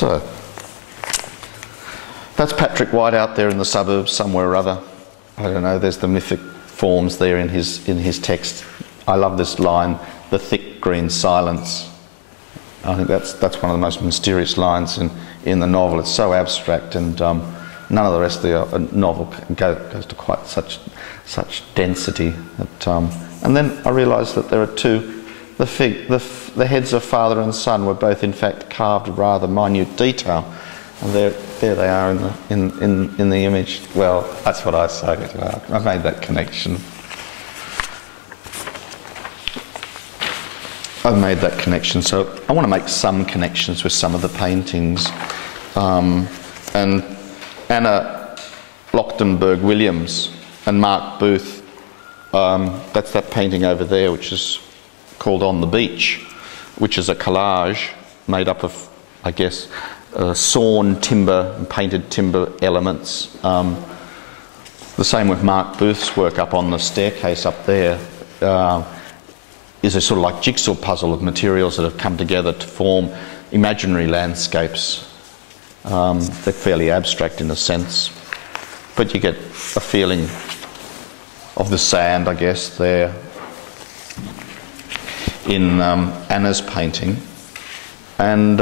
So, that's Patrick White out there in the suburbs somewhere or other. I don't know, there's the mythic forms there in his text. I love this line, the thick green silence. I think that's one of the most mysterious lines in the novel. It's so abstract, and none of the rest of the novel goes to quite such density. And then I realised that there are two. The heads of father and son were both in fact carved with rather minute detail, and there they are in the image. Well, that's what I say. I made that connection. I've made that connection, so I want to make some connections with some of the paintings. And Anna Lochtenberg Williams and Mark Booth, that's that painting over there, which is called On the Beach, which is a collage made up of, I guess, sawn timber and painted timber elements. The same with Mark Booth's work up on the staircase up there. Is a sort of like jigsaw puzzle of materials that have come together to form imaginary landscapes. They're fairly abstract in a sense, but you get a feeling of the sand, I guess, there in Anna's painting. And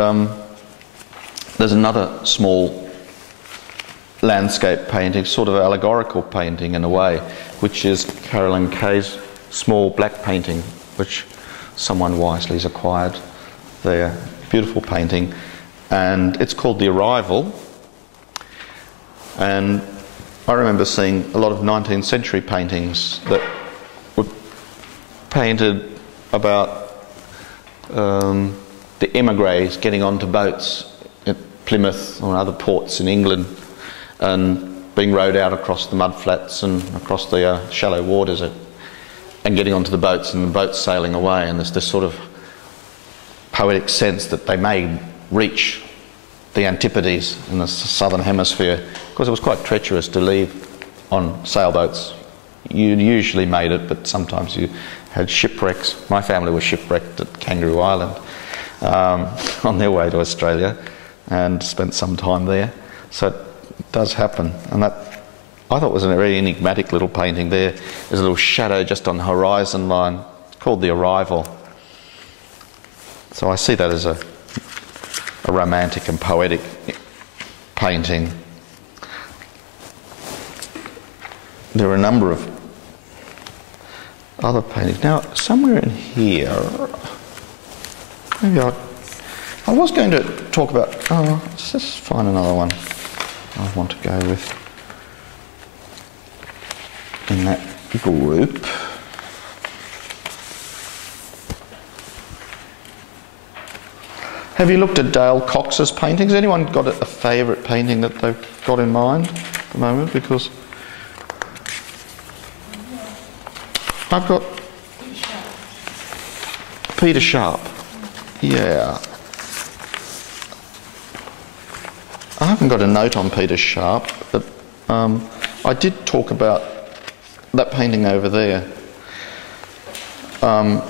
there's another small landscape painting, sort of allegorical painting in a way, which is Carolyn Kay's small black painting, which someone wisely has acquired there. Beautiful painting, and it's called The Arrival. And I remember seeing a lot of 19th century paintings that were painted about the emigres getting onto boats at Plymouth or other ports in England and being rowed out across the mudflats and across the shallow waters and getting onto the boats, and the boats sailing away, and there's this sort of poetic sense that they may reach the Antipodes in the southern hemisphere, because it was quite treacherous to leave on sailboats. You usually made it, but sometimes you had shipwrecks. My family was shipwrecked at Kangaroo Island on their way to Australia, and spent some time there. So it does happen, and that I thought was a very enigmatic little painting there. There's a little shadow just on the horizon line. It's called The Arrival. So I see that as a romantic and poetic painting. There are a number of other paintings. Now, somewhere in here, maybe I was going to talk about, let's just find another one I want to go with in that group. Have you looked at Dale Cox's paintings? Anyone got a favourite painting that they've got in mind at the moment? Because I've got Peter Sharp. Yeah. I haven't got a note on Peter Sharp, but I did talk about that painting over there,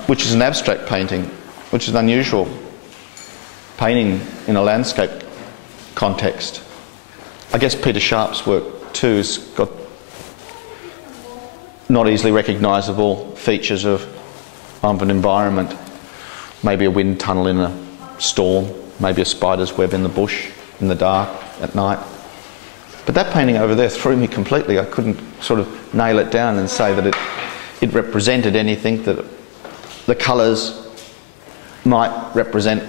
which is an abstract painting, which is unusual. Painting in a landscape context. I guess Peter Sharp's work too has got not easily recognisable features of an environment. Maybe a wind tunnel in a storm, maybe a spider's web in the bush in the dark at night. But that painting over there threw me completely. I couldn't sort of nail it down and say that it represented anything, that the colours might represent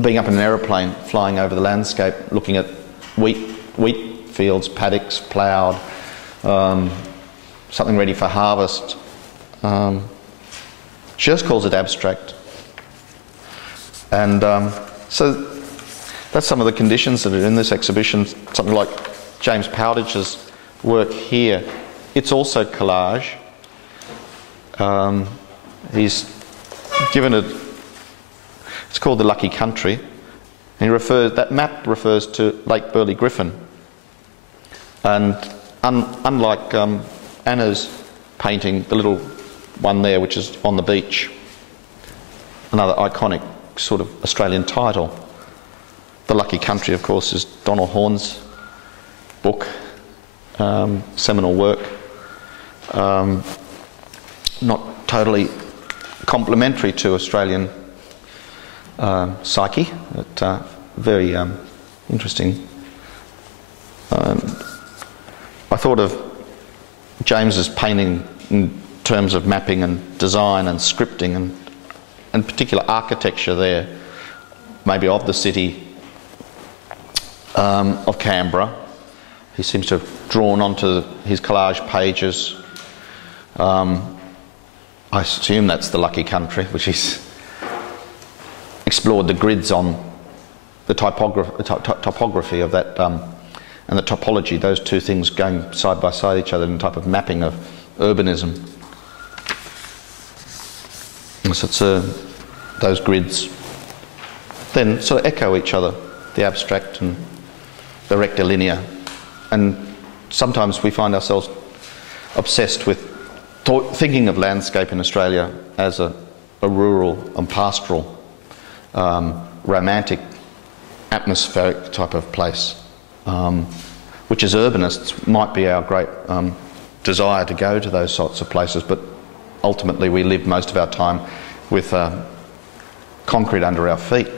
being up in an aeroplane, flying over the landscape, looking at wheat fields, paddocks, ploughed, something ready for harvest. She just calls it abstract. And so that's some of the conditions that are in this exhibition. Something like James Powditch's work here. It's also collage. He's given it. It's called The Lucky Country. And that map refers to Lake Burley Griffin. And unlike Anna's painting, the little one there, which is On the Beach, another iconic sort of Australian title, The Lucky Country, of course, is Donald Horne's book, seminal work. Not totally complementary to Australian psyche, but very interesting. I thought of James's painting in terms of mapping and design and scripting and particular architecture there, maybe of the city of Canberra. He seems to have drawn onto his collage pages. I assume that's the Lucky Country, which he's explored the grids on the topography of that and the topology, those two things going side by side each other in a type of mapping of urbanism. So it's those grids then sort of echo each other, the abstract and the rectilinear. And sometimes we find ourselves obsessed with thinking of landscape in Australia as a rural and pastoral, romantic, atmospheric type of place, which as urbanists might be our great desire to go to those sorts of places, but ultimately we live most of our time with concrete under our feet.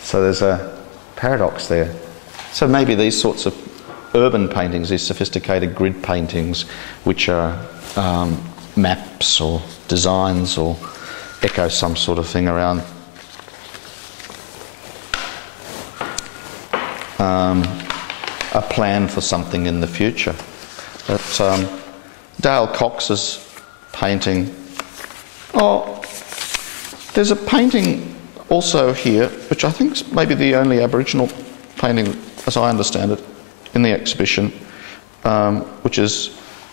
So there's a paradox there. So maybe these sorts of urban paintings, these sophisticated grid paintings, which are maps or designs or echo some sort of thing around a plan for something in the future. But Dale Cox's painting, there's a painting also here, which I think is maybe the only Aboriginal painting, as I understand it, in the exhibition, which is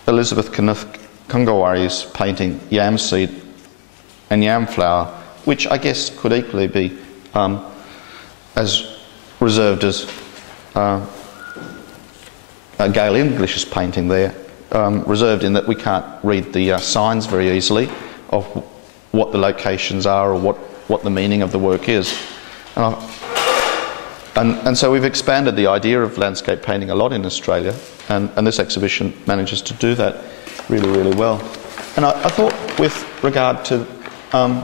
Elizabeth Kungawari's painting Yam Seed and Yam Flower, which I guess could equally be as reserved as Gail English's painting there, reserved in that we can't read the signs very easily of what the locations are or what the meaning of the work is. And so we've expanded the idea of landscape painting a lot in Australia, and this exhibition manages to do that really, really well. And I thought with regard to, a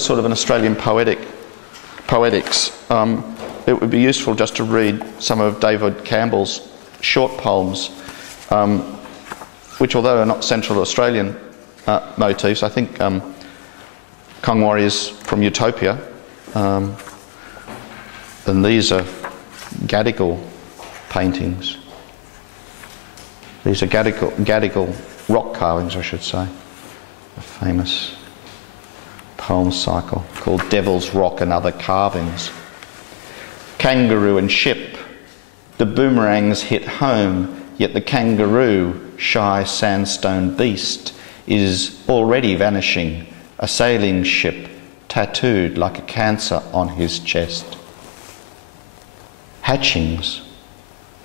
sort of an Australian poetics, it would be useful just to read some of David Campbell's short poems, which although are not Central Australian motifs, I think Kungawari is from Utopia, and these are Gadigal paintings. These are Gadigal rock carvings, I should say. A famous poem cycle called Devil's Rock and Other Carvings. Kangaroo and ship, the boomerangs hit home, yet the kangaroo, shy sandstone beast, is already vanishing, a sailing ship tattooed like a cancer on his chest. Hatchings.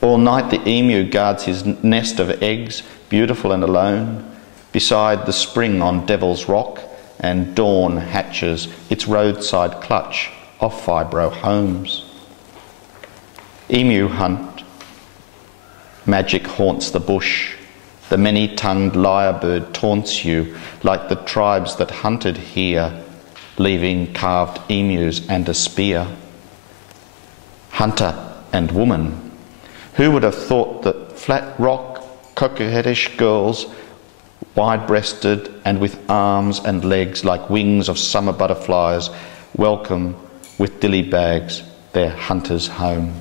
All night the emu guards his nest of eggs, beautiful and alone, beside the spring on Devil's Rock, and dawn hatches its roadside clutch of fibro homes. Emu hunt. Magic haunts the bush. The many-tongued lyrebird taunts you like the tribes that hunted here, leaving carved emus and a spear. Hunter and woman. Who would have thought that flat rock, coquettish girls, wide-breasted and with arms and legs like wings of summer butterflies, welcome with dilly bags their hunters home.